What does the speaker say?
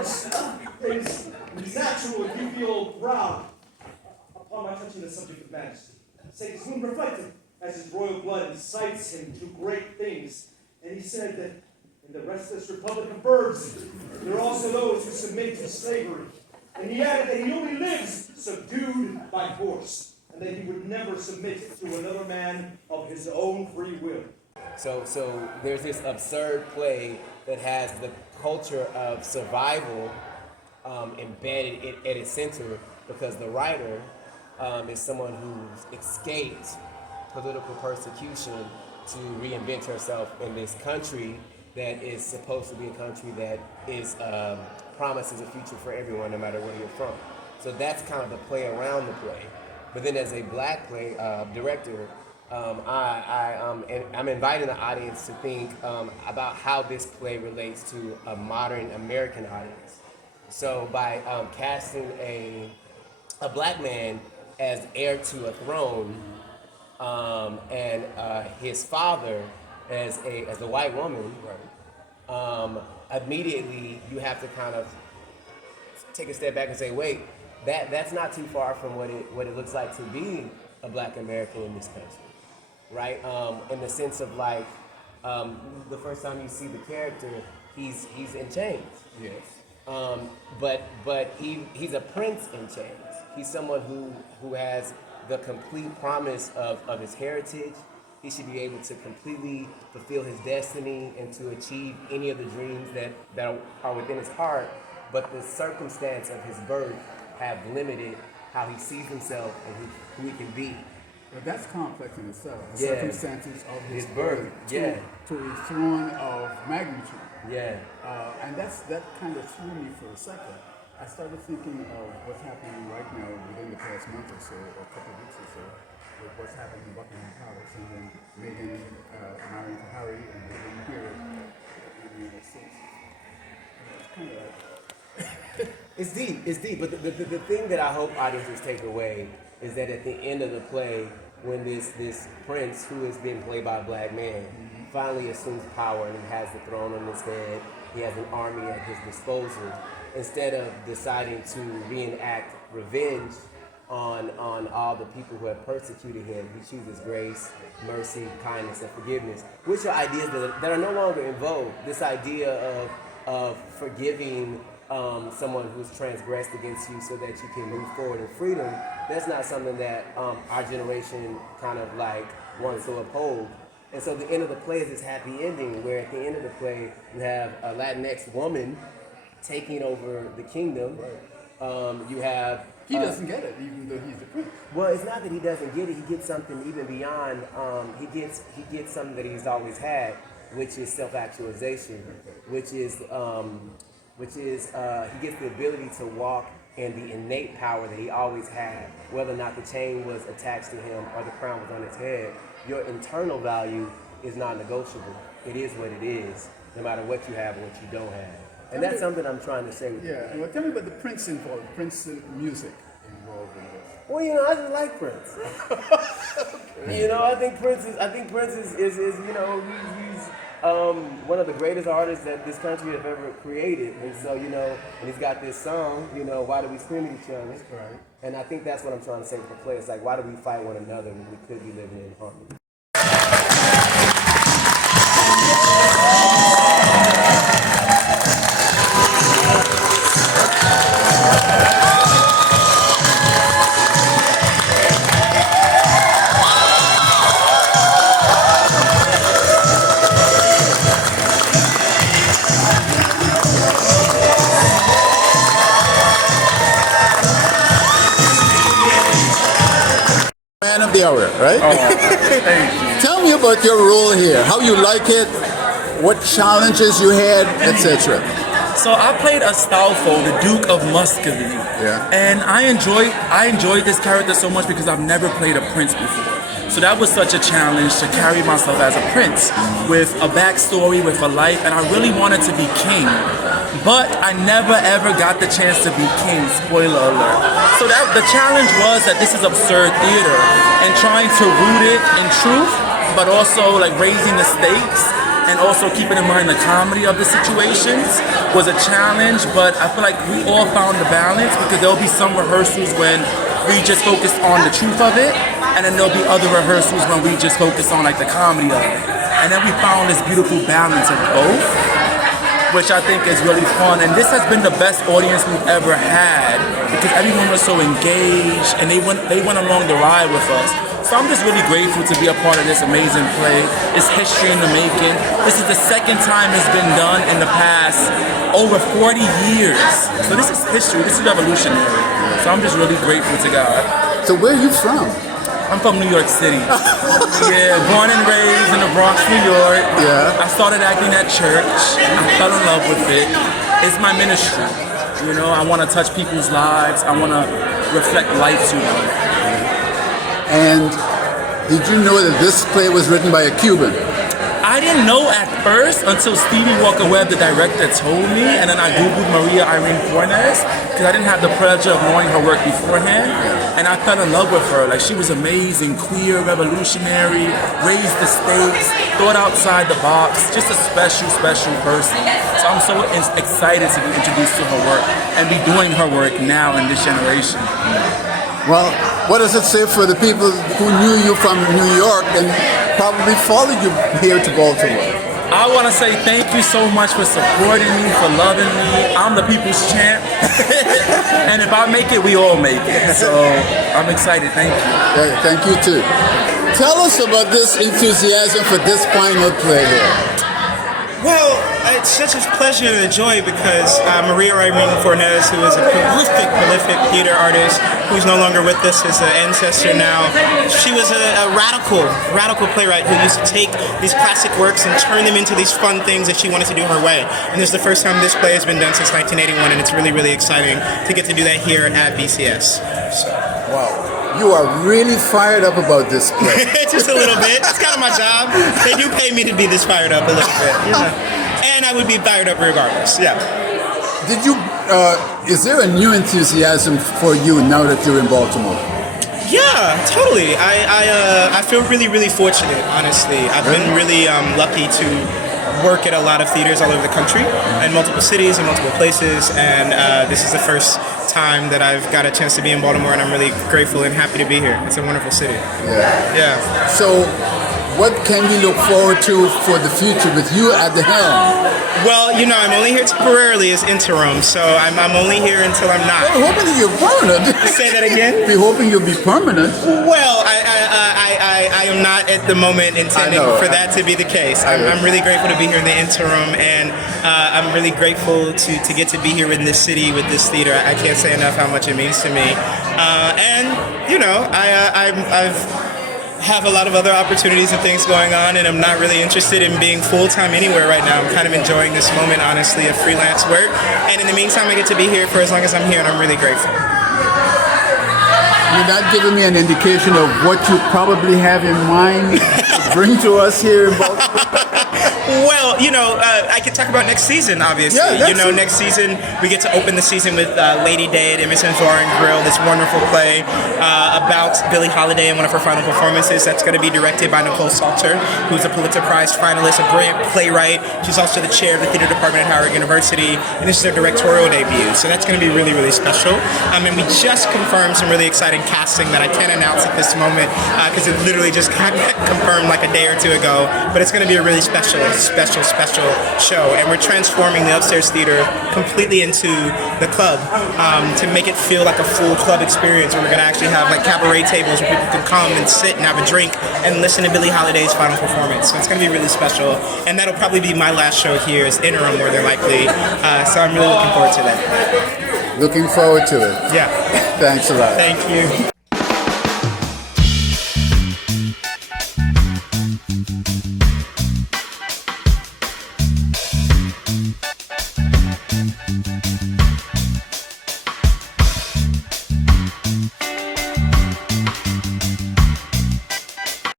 words, things natural and you feel proud. Upon my touching the subject of majesty, Satan's moon reflected as his royal blood incites him to great things. And he said that in the restless republic of birds, there are also those who submit to slavery. And he added that he only lives subdued by force, and that he would never submit to another man of his own free will. So there's this absurd play that has the culture of survival embedded at its center, because the writer is someone who's escaped political persecution to reinvent herself in this country that is supposed to be a country that is promises a future for everyone, no matter where you're from. So that's kind of the play around the play. But then as a black play director, I'm inviting the audience to think about how this play relates to a modern American audience. So by casting a black man as heir to a throne, and his father as a white woman, immediately you have to kind of take a step back and say, wait, that's not too far from what it looks like to be a black American in this country, right? In the sense of like, the first time you see the character, he's in chains. Yes. But he's a prince in chains. He's someone who has the complete promise of his heritage. He should be able to completely fulfill his destiny and to achieve any of the dreams that are within his heart, but the circumstance of his birth have limited how he sees himself and who he can be. But that's complex in itself. The Yeah. circumstances of his birth, to a throne of magnitude. Yeah. And that kind of threw me for a second. I started thinking of what's happening right now within the past month or so, or a couple of weeks or so, with what's happening in Buckingham Palace, and then Meghan marrying Harry, and then here in the United States. It's kind of like... It's deep, but the thing that I hope audiences take away is that at the end of the play, when this prince, who has been played by a black man, finally assumes power and he has the throne on his head, he has an army at his disposal, instead of deciding to reenact revenge on all the people who have persecuted him, he chooses grace, mercy, kindness, and forgiveness, which are ideas that are no longer in vogue. This idea of forgiving someone who's transgressed against you so that you can move forward in freedom, that's not something that our generation kind of like wants to uphold. And so the end of the play is this happy ending, where at the end of the play you have a Latinx woman taking over the kingdom. You have He doesn't get it, even though he's the prince. well, it's not that he doesn't get it. He gets something even beyond. He gets something that he's always had, which is self-actualization, which is he gets the ability to walk in the innate power that he always had, whether or not the chain was attached to him or the crown was on his head. Your internal value is non-negotiable. It is what it is, no matter what you have or what you don't have. And that's something I'm trying to say. Yeah, well, tell me about the Prince involved, Prince music involved in this. Well, I just like Prince. Okay. I think Prince is he's one of the greatest artists that this country have ever created. And so, and he's got this song, Why Do We Scream at Each Other? Right. And I think that's what I'm trying to say with the play. It's like, why do we fight one another when we could be living in harmony? Man of the hour, right? Thank you. Tell me about your role here, how you like it, what challenges you had, etc. So I played Astolfo, the Duke of Muscovy. Yeah. And I enjoyed this character so much because I've never played a prince before. So that was such a challenge to carry myself as a prince with a backstory, with a life, and I really wanted to be king. But I never ever got the chance to be king, spoiler alert. So the challenge was that this is absurd theater and trying to root it in truth, but also like raising the stakes and also keeping in mind the comedy of the situations was a challenge, but I feel like we all found the balance because there'll be some rehearsals when we just focus on the truth of it, and then there'll be other rehearsals when we just focus on like the comedy of it. And then we found this beautiful balance of both, which I think is really fun. And this has been the best audience we've ever had because everyone was so engaged and they went along the ride with us. So I'm just really grateful to be a part of this amazing play. It's history in the making. This is the second time it's been done in the past over 40 years. So this is history, this is revolutionary. So I'm just really grateful to God. So where are you from? I'm from New York City. Yeah, born and raised in the Bronx, New York. Yeah. I started acting at church. I fell in love with it. It's my ministry. You know, I want to touch people's lives. I want to reflect light to them. And did you know that this play was written by a Cuban? I didn't know at first until Stevie Walker-Webb, the director, told me, and then I Googled Irene Fornes because I didn't have the pleasure of knowing her work beforehand, and I fell in love with her. Like, she was amazing, queer, revolutionary, raised the stakes, thought outside the box, just a special, special person. So I'm so excited to be introduced to her work and be doing her work now in this generation. Well, what does it say for the people who knew you from New York and probably followed you here to Baltimore? I want to say thank you so much for supporting me, for loving me. I'm the people's champ. And if I make it, we all make it. So I'm excited. Thank you. Yeah, thank you too. Tell us about this enthusiasm for this final play here. Well, it's such a pleasure and a joy because Maria Irene Fornes, who is a prolific theater artist who's no longer with us, is an ancestor now. She was a radical playwright who used to take these classic works and turn them into these fun things that she wanted to do her way. And this is the first time this play has been done since 1981, and it's really, really exciting to get to do that here at BCS. So. Wow. You are really fired up about this play. Just a little bit. It's kind of my job. They do pay me to be this fired up a little bit. You know? And I would be fired up regardless. Yeah. Did you? Is there a new enthusiasm for you now that you're in Baltimore? Yeah, totally. I feel really, really fortunate, honestly. I've been really lucky to work at a lot of theaters all over the country, in multiple cities and multiple places, and this is the first time that I've got a chance to be in Baltimore, and I'm really grateful and happy to be here. It's a wonderful city. Yeah. So, what can we look forward to for the future with you at the helm? Well, you know, I'm only here temporarily as interim, so I'm only here until I'm not. We're hoping that you're permanent. Say that again? We're hoping you'll be permanent. Well, I am not at the moment intending for that to be the case. I'm really grateful to be here in the interim, and I'm really grateful to get to be here in this city with this theater. I can't say enough how much it means to me. And, you know, I've have a lot of other opportunities and things going on, and I'm not really interested in being full-time anywhere right now. I'm kind of enjoying this moment, honestly, of freelance work. And in the meantime, I get to be here for as long as I'm here, and I'm really grateful. You're not giving me an indication of what you probably have in mind to bring to us here in Baltimore? Well, you know, I could talk about next season, obviously. Yeah, next season we get to open the season with Lady Day at Emerson's Bar and Grill, this wonderful play about Billie Holiday and one of her final performances. That's going to be directed by Nicole Salter, who's a Pulitzer Prize finalist, a brilliant playwright. She's also the chair of the theater department at Howard University, and this is her directorial debut. So that's going to be really, really special. And we just confirmed some really exciting casting that I can't announce at this moment because it literally just got confirmed like a day or two ago. But it's going to be a really special show, and we're transforming the upstairs theater completely into the club to make it feel like a full club experience, where we're going to actually have like cabaret tables where people can come and sit and have a drink and listen to Billie Holiday's final performance. So it's going to be really special, and that'll probably be my last show here as interim, more than likely. So I'm really looking forward to that. Looking forward to it. Yeah. Thanks a lot. Thank you.